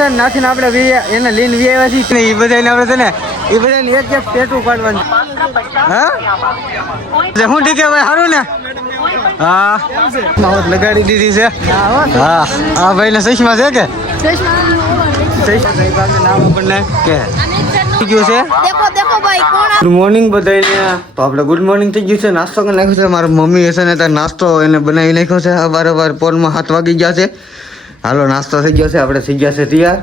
નાખીને આપણે એને લઈને વ્યાવ્યા છીએ એ બધાને આપણે છે ને એ બધાને એક એક પેટું પાડવાનું. હા હું ઠીક ભાઈ સારું ને. હા માવત લગાડી દીધી છે. હા હા ભાઈ ને ચશ્મા છે કે નામ આપણને કે ગયું છે. ગુડ મોર્નિંગ બધાને. તો આપણે ગુડ મોર્નિંગ થઈ ગયું છે. નાસ્તો કરી નાખ્યો છે. મારા મમ્મી હશે ને ત્યાં નાસ્તો એને બનાવી નાખ્યો છે. વાર પોરમાં 7 વાગી ગયા છે. હાલો નાસ્તો થઈ ગયો છે. આપણે થઈ ગયા છે તૈયાર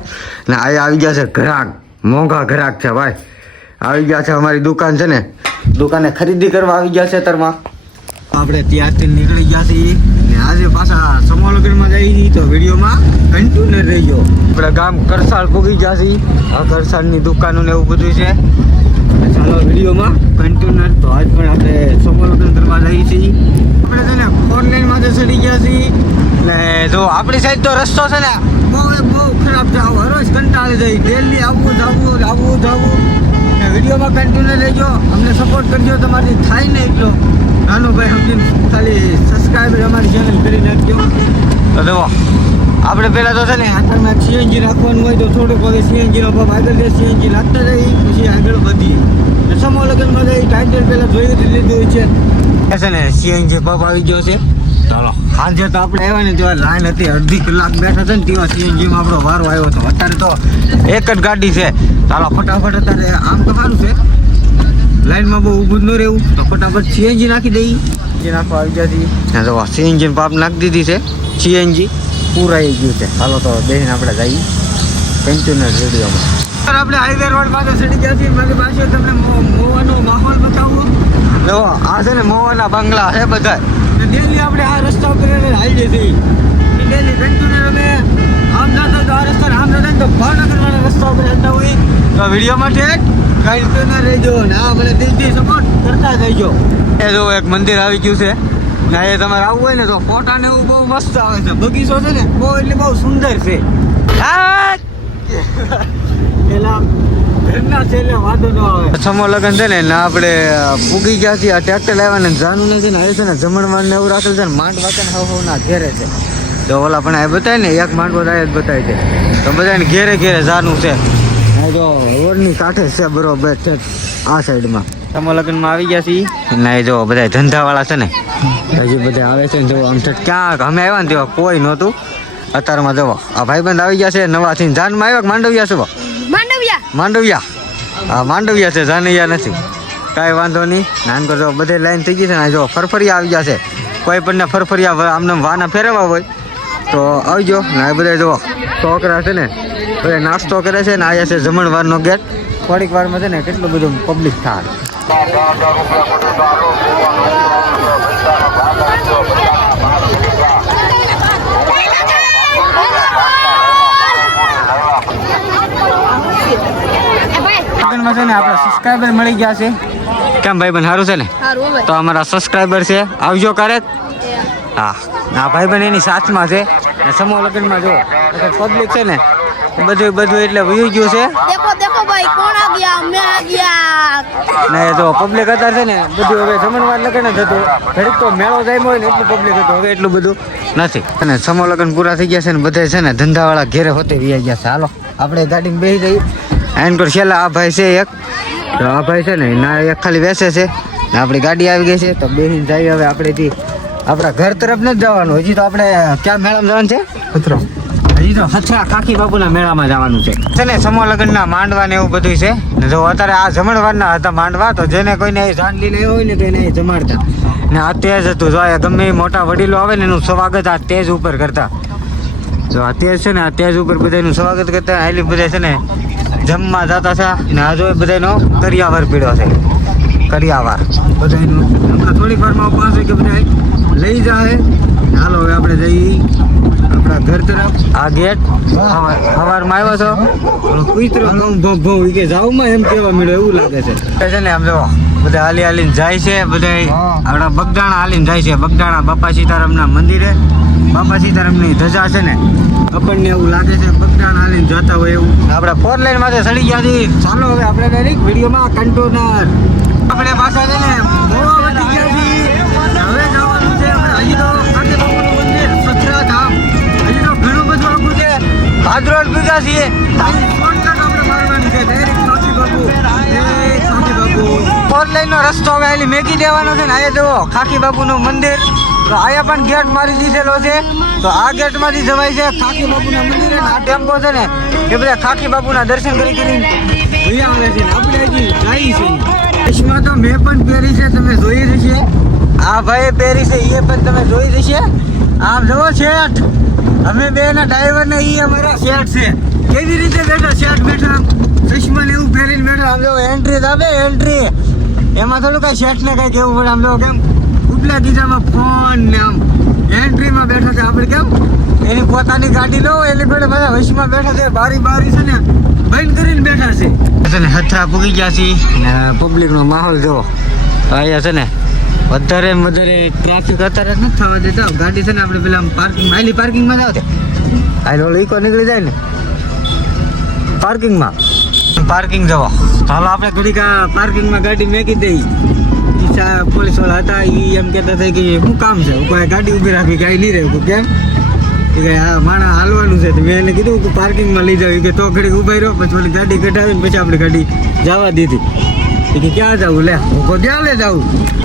ને આ આવી ગયા છે ગ્રાહક. મોંઘા ગ્રાહક છે ભાઈ. આવી ગયા છે અમારી દુકાન છે ને દુકાને ખરીદી કરવા આવી ગયા છે. તરમાં આપણે ત્યાંથી નીકળી ગયા છીએ ને આજે પાછા સમૂહ લગ્નમાં જઈએ છીએ. તો વિડીયોમાં કન્ટિન્યુ રહીજો. આપણે ગામ કરસાળ પૂગી ગયા છીએ. આ કરસાળની દુકાનો ને એવું બધું છે. ચાલો વિડીયોમાં કન્ટિન્યુ. તો આજ પણ આપણે સમૂહ લગ્ન કરવા જઈએ છીએ. આપણે છે ને 4 લાઈનમાં ચડી ગયા છીએ ને જો આપણી સાઈડ તો રસ્તો છે ને બહુ ખરાબ છે. રોજ કંટાળી જાય ડેલી આવવું જવું. વિડીયોમાં કન્ટિન્યુ રહેજો. અમને સપોર્ટ કરજો. તમારી થાય ને એટલો નાનો ભાઈ સમજીને ખાલી સબસ્ક્રાઈબર અમારી ચેનલ કરી નાખજો. તો જુઓ આપણે પહેલાં તો છે ને આગળમાં સીએનજી રાખવાનું હોય તો થોડુંક હવે સીએનજીનો પંપ આગળ જાય સીએનજી લાગતા જઈએ પછી આગળ વધીએ. સમૂહ લગ્નમાં જઈ ટાઈટલ પહેલાં જોઈ લીધું છે ને સીએનજી પંપ આવી ગયો છે. ચાલો સાંજે તો આપણે આવ્યા ને તેવા લાઈન હતી અડધી કલાક બેઠા હતા ને તેવા સીએનજીમાં આપણો વારો આવ્યો હતો. અત્યારે તો એક જ ગાડી છે. ચાલો ફટાફટ અત્યારે આમ તો સારું છે લાઈનમાં બહુ ઊભું ન રહેવું તો ફટાફટ સીએનજી નાખી દઈએ. જે નાખવા આવી જતી જો સીએનજી પાપ નાખી દીધી છે. સીએનજી પૂરાઈ ગયું છે. હાલો તો બેસીને આપણે જઈએ કન્ટિન્યુ રેડિયોમાં. આપણે હાઈવે રોડ પાસે ચડી ગયા છીએ. મારી પાસે તમને મોવાનો માહોલ બતાવું. જો આ છે ને મોવાના બંગલા છે બધા. ડેલી આપણે આ રસ્તા ઉપર હાઈવે છીએ. ડેલી કન્ટિન્યુ અમે આમ જતા તો આ રસ્તા આમ જતા તો ભાવનગરવાળા રસ્તા ઉપર જતા હોય તો વિડીયોમાં ઠેક કન્ટિન્યુ રહેજો ને આ મને દિલથી સપોર્ટ કરતા જઈજો. એ જો એક મંદિર આવી ગયું છે ને એ તમારે આવવું હોય ને તો ફોટા ને એવું બહુ મસ્ત આવે છે. બગીચો છે ને બહુ એટલે બહુ સુંદર છે. પેલા ઘરના છે એટલે વાંધો ન આવે. સમૂહ લગ્ન છે ને આપણે પૂગી ગયા છીએ. આ ટ્રેક્ટર લાવ્યા ને જાનું ને છે ને એ છે ને જમણવાર ને એવું રાખેલ છે ને માંડ વાંચન ના ઘેરે છે. તો ઓલા પણ એ બતાવે ને એક માંડવો થાય જ બતાવે છે. તો બધાને ઘેરે જાનું છે. જો રોડની કાંઠે છે બરોબર છે આ સાઈડમાં. સમૂહ લગ્નમાં આવી ગયા છીએ ને જો બધા ધંધાવાળા છે ને હજી બધા આવે છે ને જો આમ ક્યાંક અમે આવ્યા ને તેવા કોઈ નહોતું. અત્યારમાં જવો આ ભાઈબંધ આવી ગયા છે નવાથી. જાનમાં આવ્યા માંડવિયા છે માંડવિયા. હા માંડવિયા છે જાનૈયા નથી. કાંઈ વાંધો નહીં. નાનકો જો બધે લાઈન થઈ ગઈ છે ને જો ફરફરિયા આવી ગયા છે. કોઈ પણ ફરફરિયા આમને વાના ફેરવવા હોય તો આવજો ને. આ બધા જો છોકરા છે ને બધા નાસ્તો કરે છે ને આવ્યા છે જમણવારનો ગેટ. થોડીક વારમાં છે ને કેટલું બધું પબ્લિક થાય. છે ને આપણા સબસ્ક્રાઈબર મળી ગયા છે. કેમ ભાઈ બન સારું છે ને? તો અમારા સબસ્ક્રાઈબર છે આવજો ક્યારેક. હા આ ભાઈ બન એની સાથમાં છે. સમૂહ લગ્નમાં જો પબ્લિક છે ને બધું એટલે વયું ગયું છે. देखो भाई कौन आ गया मैं आ गया ને જો પબ્લિક અત્યારે છે ને બધું હવે જમણવાર લગ્ન જ હતું. ઘડીક તો મેળો જાય હોય ને એટલું પબ્લિક હતું. હવે એટલું બધું નથી. અને સમૂહ લગ્ન પૂરા થઈ ગયા છે ને બધે છે ને ધંધાવાળા ઘેરે હોતે વ્યાઈ ગયા છે. હાલો આપણે ગાડીમાં બેસી જઈએ. એન્ડ છેલ્લા આ ભાઈ છે એક. તો આ ભાઈ છે ને ના એક ખાલી બેસે છે ને આપણી ગાડી આવી ગઈ છે. તો બેસીને જઈએ હવે આપણેથી આપણા ઘર તરફ નથી જવાનું. હજી તો આપણે ક્યાં મેળામાં જવાનું છે? હજી તો હથરા કાકી બાપુના મેળામાં જવાનું છે ને. સમૂહ લગ્નના માંડવા ને એવું બધું છે ને. જો અત્યારે આ જમણવારના હતા માંડવા તો જેને કોઈને જાન લઈને આવ્યો હોય ને તો એને જમાડતા ને. આ તેજ હતું જો ગમે મોટા વડીલો આવે ને એનું સ્વાગત આ તેજ ઉપર કરતા. જો આ તેજ છે ને આ તેજ ઉપર બધાનું સ્વાગત કરતા. આટલી બધા છે ને જમવા જતા છે ને. આ જો બધાનો કરિયાવર પીડ્યો છે. કરિયાવર બધાનું હમણાં થોડીક વારમાં પાસ હોય કે બધા લઈ જાય. હાલો હવે આપણે જઈએ આપણા ઘર તરફ. આ ગેટ સવારમાં આવ્યો છો કુતરો ભવ કે જાવમાં એમ કેવા મળ્યો એવું લાગે છે ને. આમ જો બધા હાલીને જાય છે. બધા આપણા બગદાણા હાલીને જાય છે. બગદાણા બાપા સીતારામના મંદિરે. બાપા સીતારામની ધજા છે ને આપણને એવું લાગે છે બગદાણા હાલીને જતા હોય એવું. આપણે 4 લાઈન માંથી ચડી ગયા છીએ. ચાલો હવે આપણે ડાયરેક્ટ વિડીયોમાં કંટ્રોલર આપણે પાછા છે ને મોવા વધી ગયા છીએ. હવે જવાનું છે હજી તો કાકી બાપુનું મંદિર સચરા ધામ. હજી તો ઘણું બધું આખું છે. ભાદરોડ ભેગા છીએ આપણે મારવાની છે ડાયરેક્ટ ખાખી બાપુ ફોર લાઈન નો રસ્તો હવે આલી મેકી દેવાનો છે ને અહીંયા જુઓ ખાખી બાપુનું મંદિર તો અહીંયા પણ ગેટ મારી દીધેલો છે તો આ ગેટમાંથી જવાય છે ખાખી બાપુના મંદિરે આ ટેમ્પો છે ને એ બધા ખાખી બાપુના દર્શન કરી કરીને આવે છે ને આપણે હજી જાય છે ચશ્મા તો મેં પણ પહેરી છે તમે જોઈ જશે આ ભાઈ પહેરી છે એ પણ તમે જોઈ જશે આમ જુઓ શેઠ અમે બે ના ડ્રાઈવર ને એ અમારા શેઠ છે કેવી રીતે બેઠા શેઠ બેઠા ચશ્મા ને એવું પહેરીને બેઠા આમ જો એન્ટ્રી આપે એન્ટ્રી એમાં થોડું કઈ શેઠ ને કઈ કેવું પડે આમ જો કેમ ઉપલા ગીજામાં ફોન ને આમ એન્ટ્રીમાં બેઠા છે આપણે કેમ એની પોતાની ગાડી લો એની જોડે બધા વશમાં બેઠા છે બારી છે ને બંધ કરીને બેઠા છે ને હથરા પૂગી ગયા છે ને પબ્લિક નો માહોલ જોવો અહીંયા છે ને વધારે ટ્રાફિક અત્યારે નથી થવા દેતા ગાડી છે ને આપણે પેલા પાર્કિંગમાં જાવ હાલ ઓલો ઈકો નીકળી જાય ને પાર્કિંગ જવો હાલો આપણે ઘડીક પાર્કિંગમાં ગાડી મેકી દઈ પોલીસ વાળા હતા એ એમ કહેતા હતા કે શું કામ છે કોઈ ગાડી ઊભી રાખી ગાડી નહીં રહ્યું કેમ કે આ માણસ હાલવાનું છે મેં એને કીધું કે પાર્કિંગમાં લઈ જાવ કે તો ઘડીક ઉભા રહ્યો પછી ઓલી ગાડી કઢાવીને પછી આપણે ગાડી જવા દીધી કે ક્યાં જવું લે હું તો ક્યાં લે જાઉં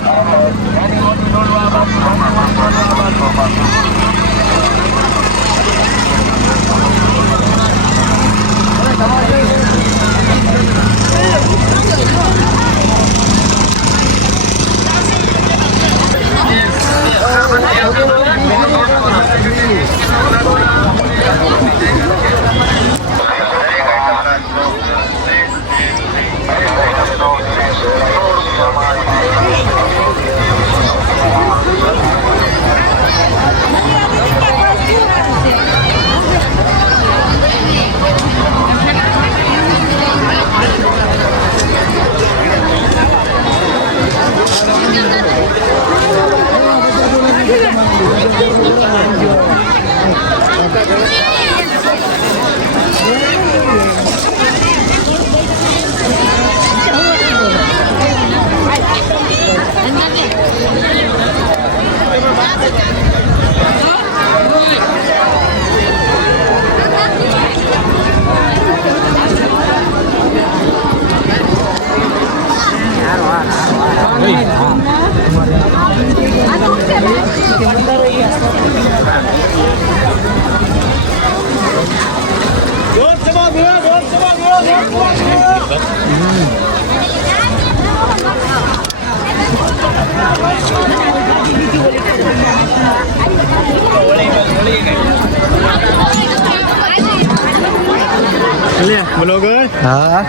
ब्लॉगर हाँ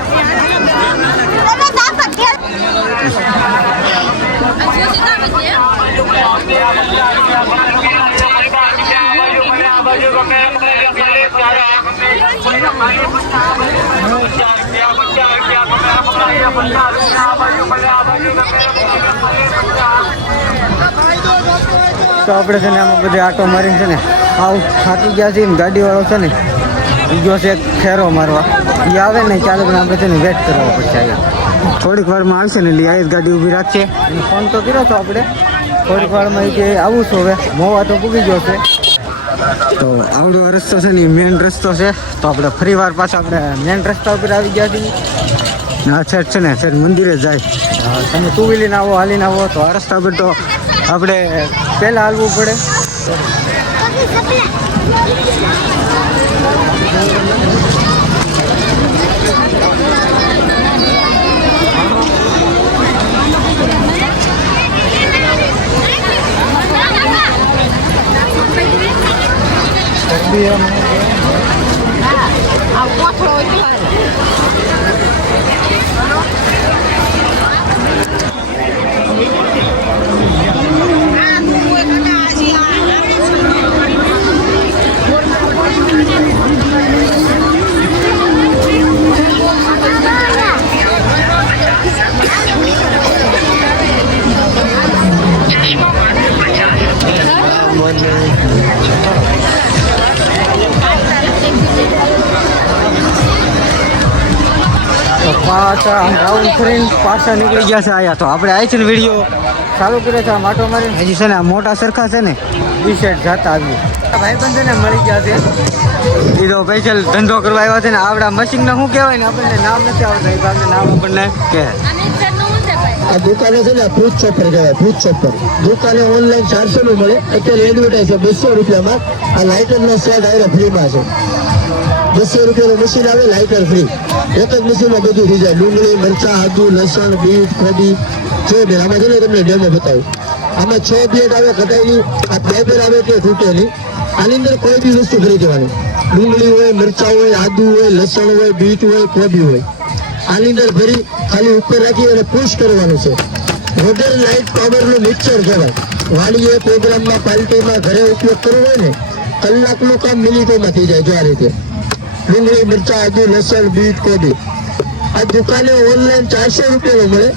તો આપણે છે ને આમાં બધે આટો મારીને છે ને આવું થાકી ગયા છે ગાડીવાળો છે ને એ ગયો છે ખેરો મારવા એ આવે ને ચાલે પણ આપણે છે ને વેટ કરાવવો પડશે અહીંયા થોડીક વારમાં આવશે ને એટલે આ જ ગાડી ઊભી રાખશે અને ફોન તો કર્યો હતો આપણે થોડીક વારમાં કે આવું છું હવે મોવા તો પૂગી ગયો છે તો આવડો રસ્તો છે ને મેન રસ્તો છે તો આપણે ફરી વાર પાછા આપણે મેન રસ્તા ઉપર આવી ગયા છીએ આ સાઈડ છે ને સાઈડ મંદિરે જાય તમે ટુ વ્હીલર આવો હાલીને આવો તો આ રસ્તા પર તો આપણે પહેલાં હાલવું પડે પાછા રાઉન્ડ કરીને પાછા નીકળી ગયા છે આયા તો આપણે આવી છે ને વિડીયો ચાલુ કર્યો છે આમ આટો મારીને હજી છે ને આ મોટા સરખા છે ને ઈ સાઈડ જતા આવીએ ભાઈ બંધ ને મળી ગયા છે એ તો સ્પેશિયલ ધંધો કરવા આવ્યા છે ને આવડા મશીન શું કહેવાય ને આપણને નામ નથી આવડતું એ ભાગને નામ આપણને કહે આ દુકાને છે ને ફ્રૂટ ચોપર કહેવાય ફ્રૂટ ચોપર દુકાને ઓનલાઈન 400 નું મળે અત્યારે એડવર્ટાઈઝ છે 200 રૂપિયામાં આ લાઇટરના સેટ આવ્યા ફ્રીમાં છે 200 રૂપિયાનું મશીન આવે લાઇટર ફ્રી એક જ મશીનમાં બધું થઈ જાય ડુંગળી મરચા આદુ લસણ બીટ કોબી જો બેન આમાં છે ને તમને ડેમો બતાવું આમાં 6 પ્લેટ આવે કટાઈની આ 2 પેર આવે તે તૂટેલી આની અંદર કોઈ બી વસ્તુ ભરી દેવાની ડુંગળી હોય મરચા હોય આદુ હોય લસણ હોય બીટ હોય કોબી હોય આની અંદર ભરી ખાલી ઉપર રાખી અને પુશ કરવાનું છે વોટર લાઇટ પાવરનું મિક્સર કહેવાય વાડીએ પ્રોગ્રામમાં પાર્ટીમાં ઘરે ઉપયોગ કરવો હોય ને કલાકનું કામ મિનિટોમાં થઈ જાય જો આ રીતે ડુંગળી મરચા આદુ લસણ બીટ કોબી આ દુકાને ઓનલાઈન 400 રૂપિયાનું મળે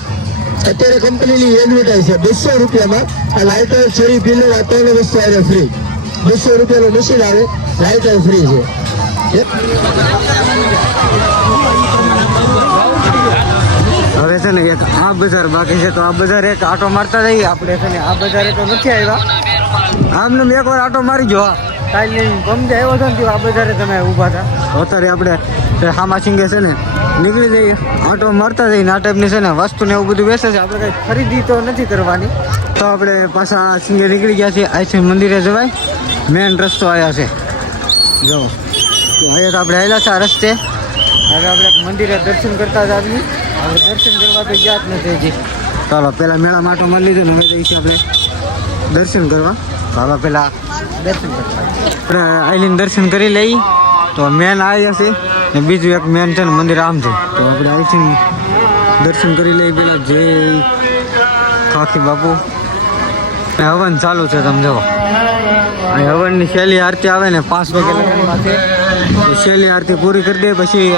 અત્યારે કંપનીની એડવર્ટાઈઝ છે 200 રૂપિયામાં આ લાઇટર છરી પીલર આ 3 વસ્તુ આવે ફ્રી 200 રૂપિયાનું મશીન આવે લાઇટર ફ્રી છે હવે છે ને એક આ બજાર બાકી છે તો આ બજાર એક આટો મારતા જઈએ આપણે છે ને આ બજારે તો નથી આવ્યા આમને એકવાર આટો મારી જો કાલે ગમજે આવ્યો હતો ને આ બજારે તમે ઊભા હતા અત્યારે આપણે હામા સિંગે છે ને નીકળી જઈએ આટો મારતા જઈએ આ ટાઈપની છે ને વસ્તુ ને એવું બધું વેચે છે આપણે કંઈ ખરીદી તો નથી કરવાની તો આપણે પાછા સિંગે નીકળી ગયા છીએ આઈસી મંદિરે જવાય મેન રસ્તો આવ્યા છે જો તો અહીંયા તો આપણે આવેલા છે આ રસ્તે હવે આપણે મંદિરે દર્શન કરતા જ આવીએ હવે દર્શન કરવા તો ગયા જ નથી હજી ચાલો પહેલાં મેળા માટો મારી લીધો ને હવે જઈશું આપણે દર્શન કરવા ચાલો પહેલાં દર્શન કરવા આપણે આવીને દર્શન કરી લઈ તો મેન આવી હશે ને બીજું એક મેન છે ને મંદિર આમ છે તો આપણે આવીને દર્શન કરી લઈ પહેલાં જય ખાખી બાપુ હવન ચાલુ છે તમે જુઓ અહીં હવનની છેલ્લી આરતી આવે ને 5 વાગે લગ્નમાં છે છેલ્લી આરતી પૂરી કરી દે પછી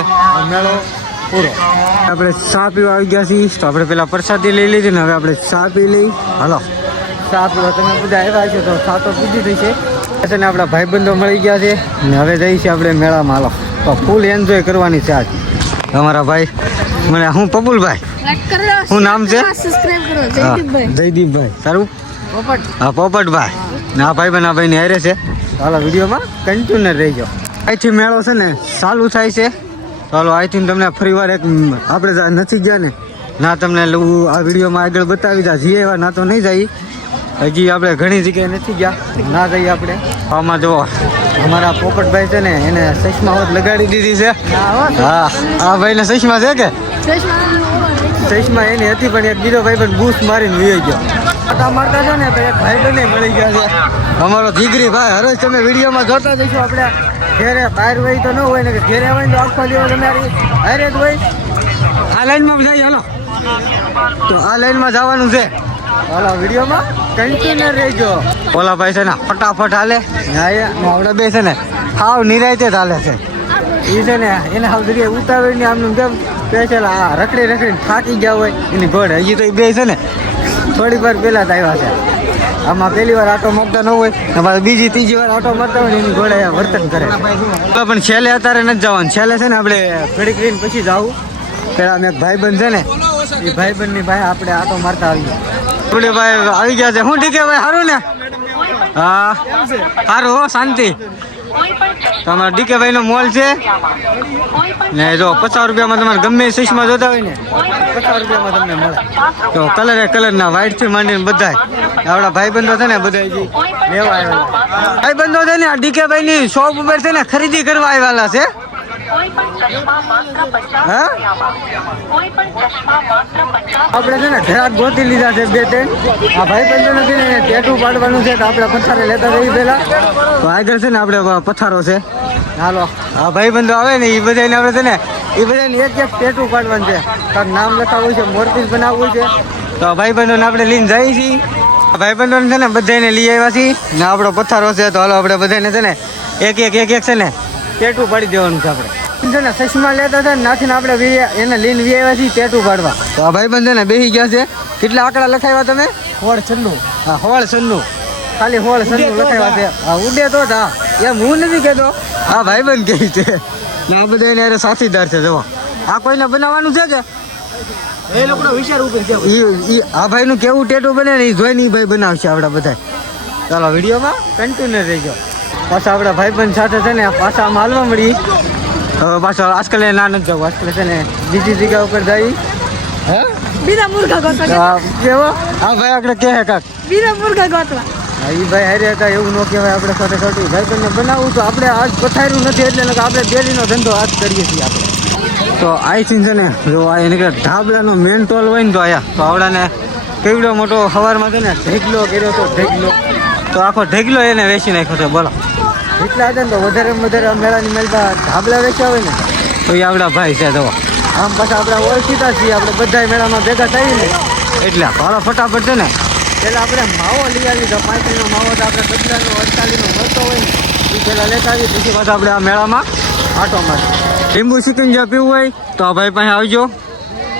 મેળો પૂરો આપણે ચા પીવા આવી ગયા છીએ તો આપણે પેલા પ્રસાદી લઈ લીધી ને હવે આપણે ચા પી લઈ હાલો ચા પીવા તમે બધા આવ્યા છો તો ચા તો પીધી થઈ છે ને આપણા ભાઈબંધો મળી ગયા છે ને હવે જઈએ છીએ આપણે મેળામાં હાલો તો ફૂલ એન્જોય કરવાની છે આજ તમારા ભાઈ મને હું પપુલભાઈ શું નામ છે જયદીપભાઈ સારું હા પોપટભાઈ ના ભાઈ બના ભાઈ ને હારે છે ચાલો વિડીયોમાં કન્ટિન્યુ રહીજો અહીંથી મેળો છે ને ચાલુ થાય છે ચાલો અહીંથી તમને ફરી વાર એક આપણે નથી ગયા ને ના તમને આ વિડીયોમાં આગળ બતાવી દા જઈએ એવા ના તો નહીં જઈએ હજી આપણે ઘણી જગ્યાએ નથી ગયા ના જઈએ આપણે આમાં જુઓ અમારા પોપટભાઈ છે ને એને ચશ્મા હોત લગાડી દીધી છે હા આ ભાઈને ચશ્મા છે કે ચશ્મા એની હતી પણ એક બીજો ભાઈ પણ બૂસ મારીને વી ગયો મારતા છો ને તો એક ભાઈ બને મળી ગયા છે અમારો જીગરી ભાઈ હરોજ તમે વિડીયોમાં જોતા જઈશું આપણે ઘેરે બહાર હોય તો ન હોય ને કે ઘેરે હોય તો આખો દિવસ તમારી હારે જ હોય આ લાઈનમાં જઈએ હાલો તો આ લાઈનમાં જવાનું છે હાલો વિડીયોમાં કન્ટિન્યુ રહેજો ઓલા ભાઈ છે ને ફટાફટ હાલે આપણે બે છે ને હાવ નિરાયતે જ હાલે છે એ છે ને એને હાવ જગ્યાએ ઉતાવળની આમનું કેમ સ્પેશિયલ આ રખડીને થાકી ગયા હોય એની ઘોડે હજી તો એ બે છે ને થોડીક વાર પહેલાં જ આવ્યા છે આમાં પહેલી વાર આટો મારતા ન હોય ને પાછું બીજી ત્રીજી વાર આટો મારતા હોય ને એની ઘોડે વર્તન કરે પણ છેલ્લે અત્યારે નથી જવાનું છેલ્લે છે ને આપણે ઘડીક રહીને પછી જવું પેલા અમે એક ભાઈબંધ છે ને એ ભાઈબંધની ભાઈ આપણે આટો મારતા આવીએ આપણે ભાઈ આવી ગયા છે શું ઠીકે ભાઈ સારું ને હા સારું હો શાંતિ તમારા ડીકે ભાઈ નો મોલ છે ને જો 50 રૂપિયામાં તમારે ગમે ચશ્મા જોતા હોય ને 50 રૂપિયામાં તમને મળે તો કલર ના વ્હાઈટ થી માંડીને બધા આપણા ભાઈબંધો છે ને બધા લેવા આવેલા ભાઈબંધો છે ને આ ડીકે ભાઈ ની શોપ ઉપર છે ને ખરીદી કરવા આવેલા છે આપણે છે ને ઘરાક ગોતી લીધા છે 2-3 આ ભાઈબંધો નથી ને ટેટુ પાડવાનું છે તો આપણે પથ્થારે લેતા જઈએ પેલા તો આગળ છે ને આપણે પથ્થારો છે હાલો આ ભાઈબંધો આવે ને એ બધાને આપણે છે ને એ બધાને એક ટેટુ પાડવાનું છે કાંઈક નામ લખાવવું છે મોરપીસ બનાવવું છે તો આ ભાઈબંધોને આપણે લઈને જઈએ છીએ ભાઈબંધોને છે ને બધાને લઈ આવ્યા છીએ ને આપણો પથ્થારો છે તો હાલો આપણે બધાને છે ને એક છે ને ટેટુ પાડી દેવાનું છે આપણે છે ને ચશ્મા લેતા છે ને નાખીને આપણે એને લઈને વી આવ્યા છીએ ટેટુ પાડવા તો આ ભાઈબંધ છે ને બેસી ગયા છે કેટલા આંકડા લખાવ્યા તમે 16 હા 16 ખાલી 16 લખાવ્યા છે હા ઉડે તો હા એમ હું નથી કહેતો હા ભાઈબંધ કહે છે ને આ બધા એને સાથીદાર છે જો આ કોઈને બનાવવાનું છે કે એ લોકો વિચાર ઉપર છે. ઈ આ ભાઈનું કેવું ટેટુ બને ને એ જોઈને ઈ ભાઈ બનાવશે આપણા બધા. ચાલો વિડીયોમાં કન્ટિન્યુ રહેજો. પાછા આપણા ભાઈબંધ સાથે છે ને પાછા આમ હાલવા મળી. હવે પાછો આજકાલ ના નથી જવું. આજકાલ છે ને બીજી જગ્યા ઉપર જઈ. હે બીજા મુર્ગા ગોતવા કેવો આ ભાઈ આપણે કે કાક બીજા મુર્ગા ગોતવા એ ભાઈ હારે હતા એવું ન કહેવાય. આપણે સાથે ખોટી ભાઈબંધને બનાવવું તો આપણે આજ પથાર્યું નથી એટલે આપણે ડેલીનો ધંધો આજ કરીએ છીએ આપણે. તો આઈ થિંક છે ને જો આ એને કે ધાબળાનો મેન ટોલ હોય ને તો આયા તો આવડાને કેવડો મોટો સવારમાં છે ને ઢેગલો કર્યો તો ઢેગલો તો આખો ઢેગલો એને વેચી નાખ્યો છે. બોલો એટલા હતા ને તો વધારે મેળાની મેળતા ધાબળા વેચ્યા હોય ને તો એ આપણા ભાઈ છે. જો આમ પાછા આપણે ઓળખીતા છીએ આપણે બધા મેળામાં ભેગા થઈએ ને એટલે ભાડો ફટાફટ છે ને પહેલાં આપણે માવો લઈ આવી તો 5 માવો તો આપણે 48 મળતો હોય ને એ પહેલાં લેતા આવીએ પછી પાછા આપણે આ મેળામાં આટો મારીએ. લીંબુ ચિકન જ્યાં પીવું હોય તો આ ભાઈ પાસે આવજો.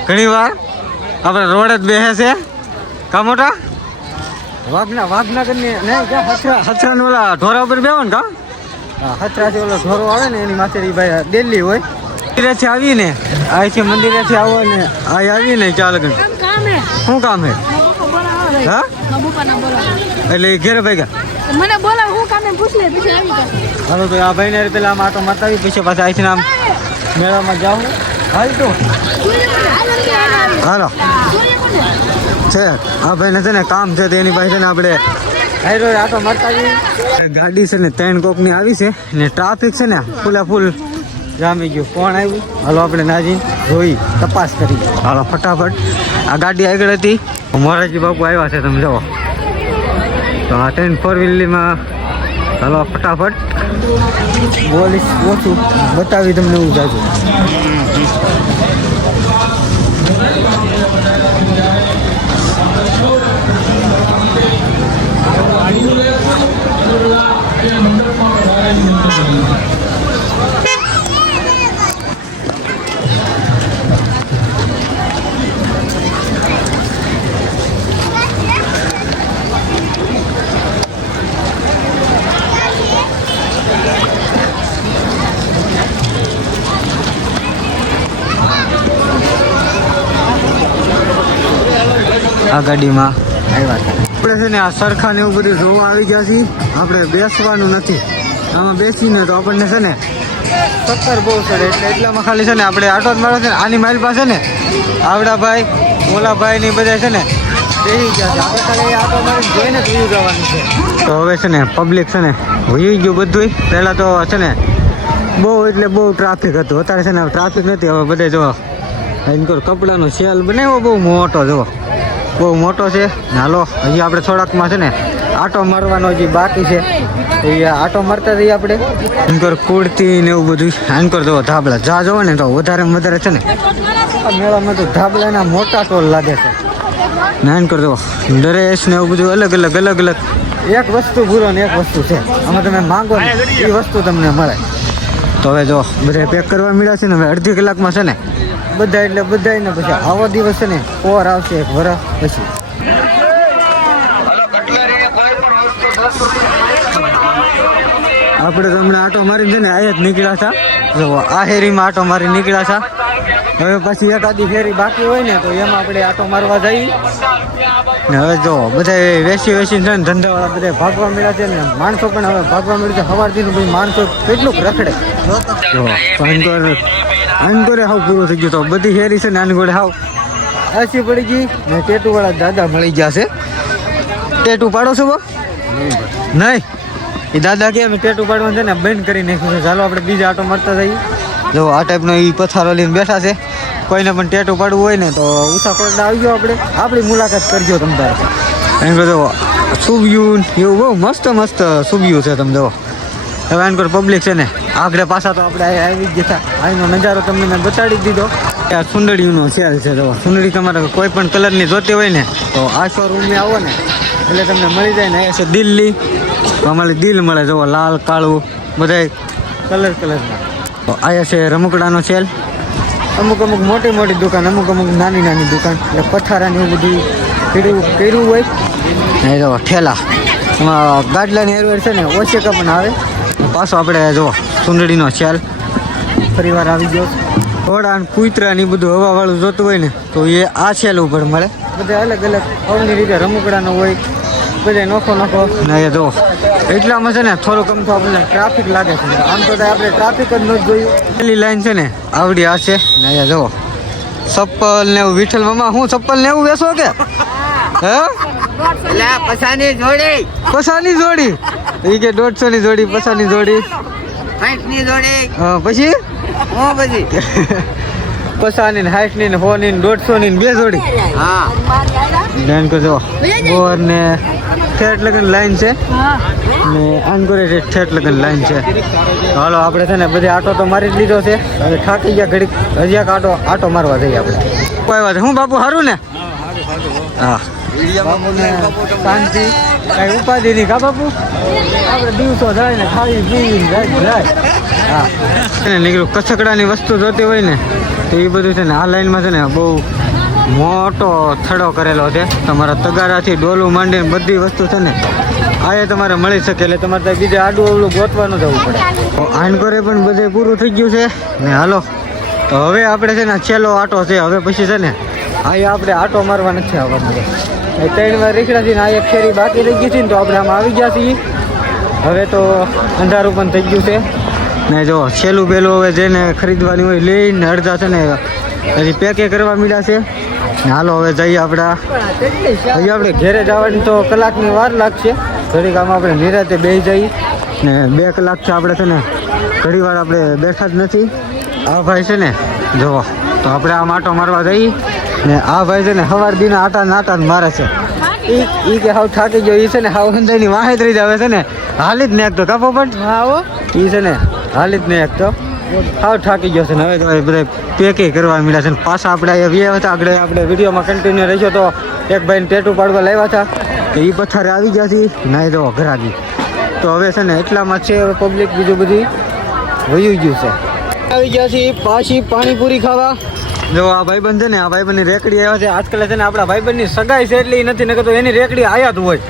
ઘણી વાર આપણે રોડ જ બેસે છે કા મોટા વાઘના કરીને નહીં ક્યાં હથરાને ઓલા ઢોરા ઉપર બેવો ને કા હા હથરાથી ઓલો ઢોરો આવે ને એની માથે એ ભાઈ દિલ્હી હોય મંદિરેથી આવીને અહીંથી મંદિરેથી આવો ને આ આવીને ચાલ ગણ શું કામ હે હા એટલે એ ઘેરે ભાઈ ગયા મને બોલા હું કામે પૂછ લે પછી આવી જા. હાલો તો આ ભાઈને પેલા આમ આટો મારતા આવી પછી પાછા અહીંથી આમ મેળામાં જાઉં હાલ તો હાલો છે આ ભાઈને છે ને કામ છે તો એની પાસે છે ને આપણે હાઈરો આટો મારતા આવી. ગાડી છે ને 3 કોકની આવી છે ને ટ્રાફિક છે ને ફૂલ જામી ગયું. કોણ આવ્યું હાલો આપણે નાજી જોઈ તપાસ કરી. હાલો ફટાફટ આ ગાડી આગળ હતી મોરારજી બાપુ આવ્યા છે તમે જાઓ તો આ 4 વ્હીલમાં હાલો ફટાફટ બોલીશ ઓછું બતાવી તમને હું જાજુ. આ ગાડીમાં આવ્યા હતા આપણે છે ને આ સરખા ને એવું બધું જોવા આવી ગયા છીએ. આપણે બેસવાનું નથી આમાં બેસીને તો આપણને છે ને 70 બહુ ચડે એટલે એટલામાં ખાલી છે ને આપણે આટો જ મારો છે ને આની માઇલ પાસે ને આવડા ભાઈ ઓલા ભાઈ ને બધા છે ને બેસી ગયા છે. આપણે ખાલી આટો મારી જોઈને જ ઉઈ જવાનું છે. તો હવે છે ને પબ્લિક છે ને ઉઈ ગયું બધું. પહેલાં તો છે ને બહુ એટલે બહુ ટ્રાફિક હતું. અત્યારે છે ને ટ્રાફિક નથી. હવે બધે જો કપડાનો સેલ બનાવ્યો બહુ મોટો જો બહુ મોટો છે. હાલો હજી આપણે થોડાકમાં છે ને આટો મારવાનો હજી બાકી છે. એ આટો મારતા રહીએ આપણે. આનકોર કુર્તી ને એવું બધું આનકોર જો ધાબળા જા જોવો ને તો વધારે છે ને આ મેળામાં તો ધાબળાના મોટા ટોલ લાગે છે. ને આનકોર જો ડ્રેસ ને એવું બધું અલગ એક વસ્તુ ભૂલો ને એક વસ્તુ છે આમાં તમે માંગો ને એ વસ્તુ તમને મળે. તો હવે જો બધા પેક કરવા મળ્યા છે ને હવે અડધી કલાકમાં છે ને બધા ને પછી આવો દિવસ છે ને પોર આવશે 1 વર્ષ પછી. આપણે તો હમણાં આટો મારીને છે ને આ જ નીકળ્યા હતા. જો આ હેરીમાં આટો મારી નીકળ્યા હતા. હવે પછી એકાદી ફેરી બાકી હોય ને તો એમાં આપણે આટો મારવા જઈએ ને. હવે જો બધા વેચીને છે ને ધંધાવાળા બધા ભાગવા મળ્યા છે ને માણસો પણ હવે ભાગવા મળ્યું છે. સવારથી ભાઈ માણસો કેટલુંક રખડે જો આનગોરે હાવ પૂરું થઈ ગયું. તો બધી હેરી છે ને આનગોરે હાવ આછી પડી ગઈ ને ટેટુવાળા દાદા મળી ગયા છે. ટેટુ પાડો છો નહીં એ દાદા કે અમે ટેટુ પાડવાનું છે ને બંધ કરી નાખ્યું છે. ચાલો આપણે બીજા આટો મારતા જઈએ. જો આ ટાઈપનો એ પથારો લઈને બેઠા છે. કોઈને પણ ટેટુ પાડવું હોય ને તો ઉષા કોટડા આવી જાઓ. આપણી મુલાકાત કરજો તમે તારે. એમ કહો જો સુબ્યું એવું બહુ મસ્ત સુબ્યું છે. તમે જુઓ હવે આનકોર પબ્લિક છે ને આગળ પાછા તો આપણે આવી જ ગયા. અહીંનો નજારો તમને મેં બતાડી દીધો. આ સુંદડીનો સેલ છે. જો સુંદડી તમારે કોઈ પણ કલરની જોતી હોય ને તો આ શોરૂમમાં આવો ને એટલે તમને મળી જાય ને. એ છે દિલ્હી અમારે દિલ મળે. જુઓ લાલ કાળું બધા કલરના. તો આ છે રમકડાનો સેલ. અમુક મોટી દુકાન અમુક નાની દુકાન એટલે પથારાની એવું બધું કર્યું હોય. એ જો ઠેલા એમાં ગાડલાની હેરવેર છે ને ઓછેકા પણ આવે. પાછો આપણે જો સુંદડીનો સેલ ફરી વાર આવી ગયો. તો ઘોડા ને કૂતરા ને એ બધું હવા વાળું જોતું હોય ને તો એ આ છેલ ઉપર મળે. બધા અલગ અલગ અવની રીતે રમકડાનો હોય, બધા નોખો ને એ જો એટલામાં છે ને થોડુંક આમ તો આપણને ટ્રાફિક લાગે છે. આમ તો આપણે ટ્રાફિક જ નથી જોયું. પેલી લાઈન છે ને આવડી આ છે ને અહીંયા જો ચપ્પલ ને એવું. વિઠ્ઠલ મામા હું ચપ્પલ ને એવું વેચો કે હે? પછાની જોડી પસાની જોડી એ કે 150 ની જોડી, પસાની જોડી 60 ની જોડી. હા પછી હું પછી પસાની ને 60 ની ને 100 ની ને 150 ની બે જોડી. હા ધ્યાન કરજો. બોર ને ઠેઠ લગન લાઈન છે ને આનકોરે ઠેઠ લગન લાઈન છે. હાલો આપણે છે ને બધે આટો તો મારી જ લીધો છે. હવે થાકી ગયા ઘડીક, હજી એક આટો મારવા જઈએ આપણે. કોઈ વાત હું બાપુ સારું ને? હા બાપુને શાંતિ કઈ ઉપાધિ નહીં કા બાપુ? આપણે દિવસો જાય ને ખાઈ પીને જાય. હા એને નીકળ્યું કચકડાની વસ્તુ જોતી હોય ને તો એ બધું છે ને આ લાઈનમાં છે ને બહુ મોટો થડો કરેલો છે. તમારા તગારાથી ડોલું માંડીને બધી વસ્તુ છે ને આ તમારે મળી શકે. એટલે તમારે ત્યાં બીજે આડું અવળું ગોતવાનું જવું પડે. તો આનકોરે પણ બધે પૂરું થઈ ગયું છે ને. હાલો તો હવે આપણે છે ને છેલ્લો આટો છે. હવે પછી છે ને અહીંયા આપણે આટો મારવા નથી આવવાનું. 3 વાર રીખડાથી ને આ એક ફેરી બાકી રહી ગઈ છે ને તો આપણે આમાં આવી ગયા છીએ. હવે તો અંધારું પણ થઈ ગયું છે ને. જો છેલ્લું પેલું હવે જેને ખરીદવાની હોય લઈને અડધા છે ને હજી પેકે કરવા મીડા છે ને. હાલો હવે જઈએ આપણે ઘેરે જવાની તો કલાકની વાર લાગશે. ઘડીક આમાં આપણે નિરાતે બેસી જઈએ ને 2 કલાક છે આપણે છે ને ઘડી વાર આપણે બેઠા જ નથી. આ ભાઈ છે ને જોવો તો આપણે આમ આટો મારવા જઈએ ને આ ભાઈ છે ને સવાર દીના આટા મારે છે. ઈ કે હાવ થાકી ગયો. ઈ છે ને હાવ અંધાની વાહે જ રહી જાવે છે ને હાલી જ નહીં તો કાપો પણ ઈ છે ને હાલી જ નહીં તો હાવ થાકી ગયો છે ને. હવે બધા પેકે કરવા મળ્યા છે ને પાછા આપણે આવ્યા હતા. આગળ આપણે વિડીયોમાં કન્ટિન્યુ રહીશું તો એક ભાઈને ટેટુ પાડવા લાવ્યા હતા તો એ પથારે આવી ગયા છે ના તો ઘરાગી. તો હવે છે ને એટલામાં છે હવે પબ્લિક બીજું બધી વયું ગયું છે. આવી ગયા છે પાછી પાણીપુરી ખાવા. જો આ ભાઈબંધ છે ને આ ભાઈબંધની રેકડી આવ્યા છે. આજકાલ છે ને આપણા ભાઈબંધની સગાઈ છે એટલે એ નથી નકર તો એની રેકડી આયા જ હોય.